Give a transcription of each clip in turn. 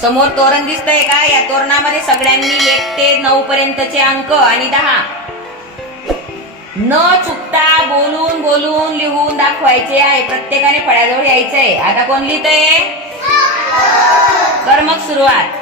समोर तोरण दिसतंय का? या तोरणामध्ये सगळ्यांनी एक ते नऊ पर्यंतचे अंक आणि दहा. न चुकता बोलून बोलून लिहून दाखवायचे आहे. प्रत्येकाने फळ्याजवळ यायचंय. आता कोण लिहितंय? कर मग सुरुवात.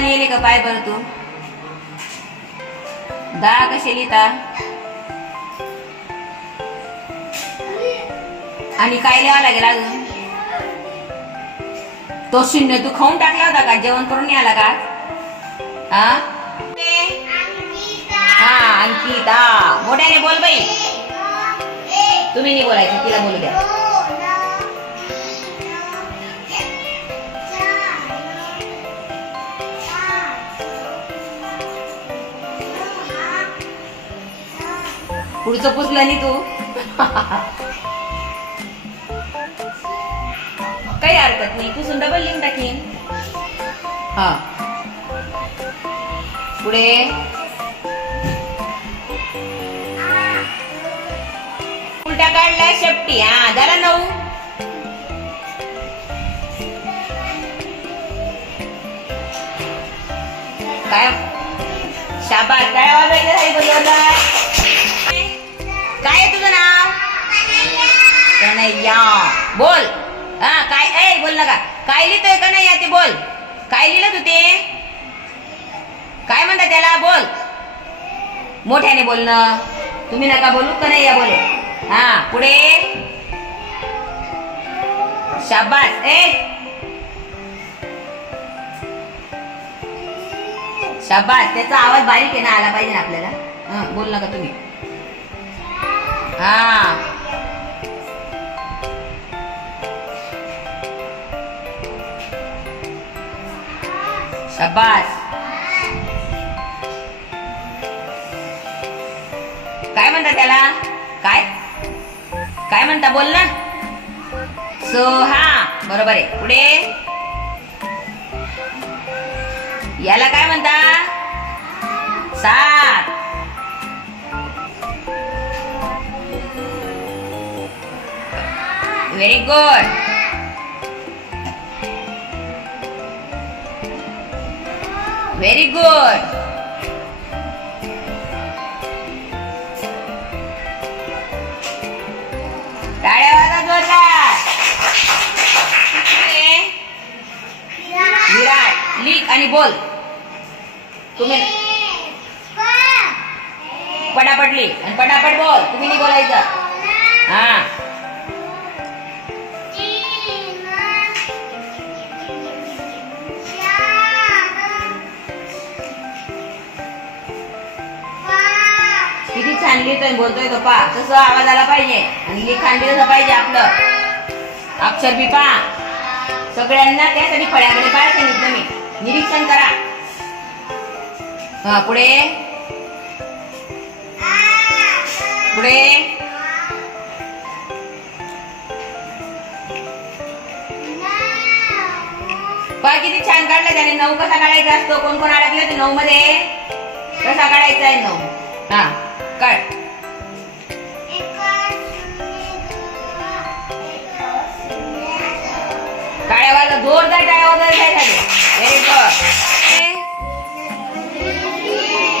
द येले का पाय बरं तू? दहा कसे लिहिता आणि काय लिहावं लागेल अजून? तो शून्य तू खाऊन टाकला होता का? जेवण करून नाही आला का? हा? हा अंकिता मोठ्याने बोल बाई. तुम्ही नाही बोलायचं तिला बोलू द्या. पुढचं पुसलं नाही तू. काही हरकत नाही. पुसून डबल लिहून टाकीन. हा. पुढे. उलटा काढला शेपटी. हा झाला नऊ. काय? शाबा काय वाजायचं बोल. हा काय ए बोल नका काय लिहितोय या ते बोल. काय लिहिलं तू ते? काय म्हणता त्याला? बोल. मोठ्याने बोलणं. तुम्ही नका बोलू का नाही या बोल? हा पुढे. शाबास. ए. शाबास. त्याचा आवाज बारीक आहे ना आला पाहिजे ना आपल्याला. हा बोल नका तुम्ही? हा. शाबास. काय म्हणता त्याला? काय? काय म्हणता? बोल ना. सोहा बरोबर आहे. पुढे. याला काय म्हणता? सात. व्हेरी गुड व्हेरी गुड टाळ्या वाजा जोरदार विराट लिख आणि बोल तुम्ही पटापट लिख आणि पटापट बोल तुम्ही नाही बोलायचं हा किती छान बोलतोय तो पा. तसं आवाज आला पाहिजे. आणि लिखाण बी तसं पाहिजे आपलं. अक्षर बी पा सगळ्यांना त्यासाठी फळ्याकडे पाय सांगितलं मी. निरीक्षण करा. हा पुढे. पुढे. पा किती छान काढलं त्याने. नऊ कसा काढायचा असतो? कोण कोण अडकले होते नऊ मध्ये कसा काढायचा आहे नऊ? हा. काय? टाळ्या जोरदार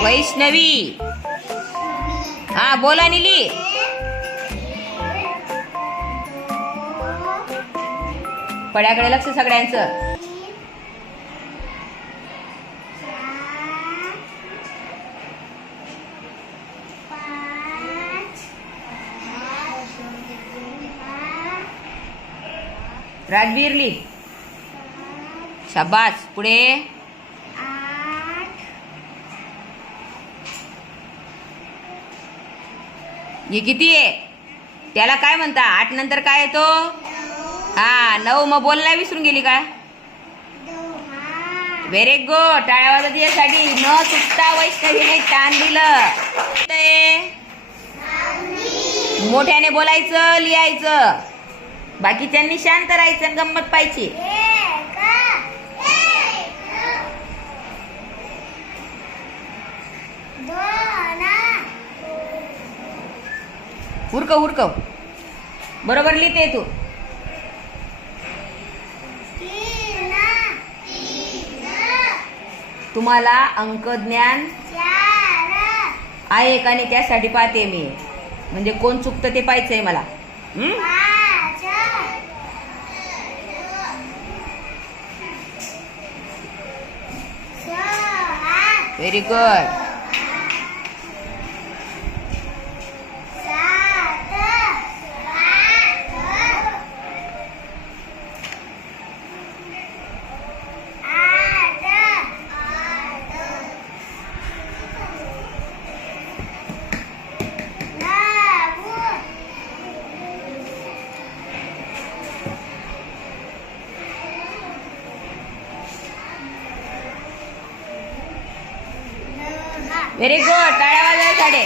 वैष्णवी. हा बोला निली. पड्याकडे लक्ष सगळ्यांचं. राजवीर ली शाबास. पुढे. हे किती आहे? त्याला काय म्हणता? आठ नंतर काय येतो? हा नऊ. मग बोलला विसरून गेली का? व्हेरी गुड टाळ्या वाजत यासाठी न चुकता वैष्णवीने तान दिलं. मोठ्याने बोलायचं लिहायचं. बाकीच्यांनी शांत राहायचं आणि गंमत पाहिजे. उरकव उरकव बरोबर लिहिते तू. तुम्हाला अंक ज्ञान आहे का नाही त्यासाठी पाहते मी. म्हणजे कोण चुकतं ते पाहायचंय मला. हं? व्हेरी व्हेरी गुड टाळ्या वाजवायसाठी